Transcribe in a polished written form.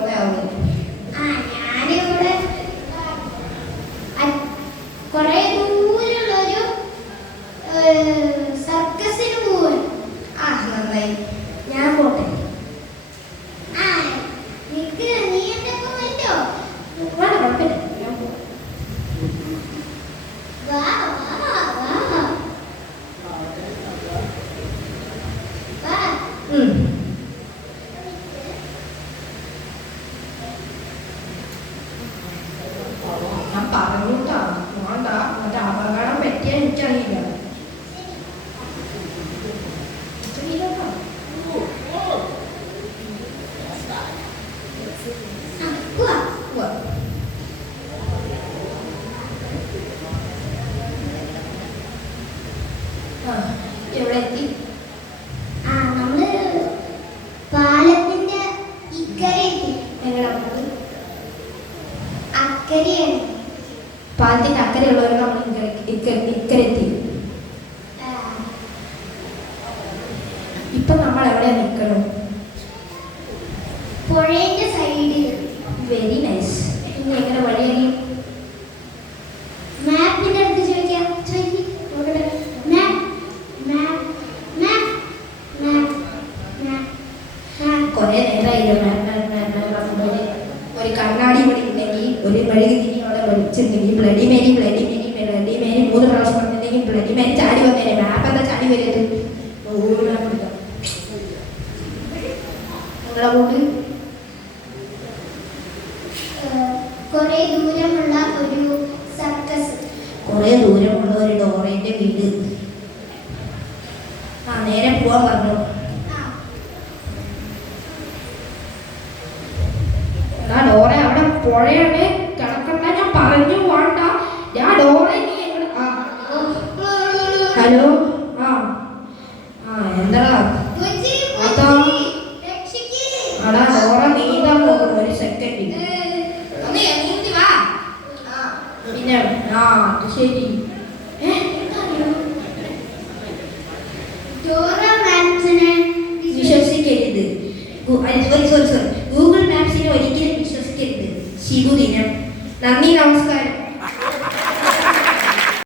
പോകുന്നതാവുന്നത്. ഞാനിവിടെ കുറെ ദൂരമുള്ളൊരു സർക്കസിന് പോവാൻ. നന്നായി, ഞാൻ പോട്ടെ. നീ എന്റെ ഒപ്പം വരുമോ? കുഴപ്പമില്ല, ഞാൻ പോവാം. വാ വാ വാ വാ. ഞാൻ പറഞ്ഞിട്ടാ വേണ്ട, മറ്റേ അപകടം പറ്റിയാൽ എനിക്കറിയില്ല. എവിടെ എത്തി? നമ്മള് പാലത്തിന്റെ ഇക്കരെ എത്തി. എങ്ങനെ? അക്കരെയാണ്. പാലത്തിന്റെ അക്കരെയുള്ളവർ നമ്മൾ ഇക്കരെത്തി. ഇപ്പൊ നമ്മൾ എവിടെയാ നിൽക്കണം? പുഴയുടെ സൈഡിൽ. Very nice. ഇനി എങ്ങനെ വഴിയറിയും? മാപ്പിന്റെ അടുത്ത് ചോദിക്കാം. കുറെ നേരമായില്ല. ഒരു കണ്ണാടി ഇവിടെ ഉണ്ടെങ്കിൽ, ഒരു മെഴുകുതിരി അവിടെ വെച്ചിട്ടുണ്ടെങ്കിൽ, ബ്ലഡി മേരി 3 പ്രാവശ്യം പറഞ്ഞിട്ടുണ്ടെങ്കിൽ ബ്ലഡി മേരി ചാടി വന്നേനെ. മാപ്പ് എന്താ ചാടി വരരുത്? നിങ്ങളെ കൂട് കുറെ ദൂരമുള്ള ഒരു സർക്കസ്. കുറെ ദൂരമുള്ള ഒരു ഡോറയുടെ വീട്. നേരെ പോവാൻ പറഞ്ഞു. ഡോറ അവിടെ പുഴയാണ് കിടക്കണ്ട. ഞാൻ പറഞ്ഞു വേണ്ട. ഞാൻ ഡോറ ഹലോ. എന്താ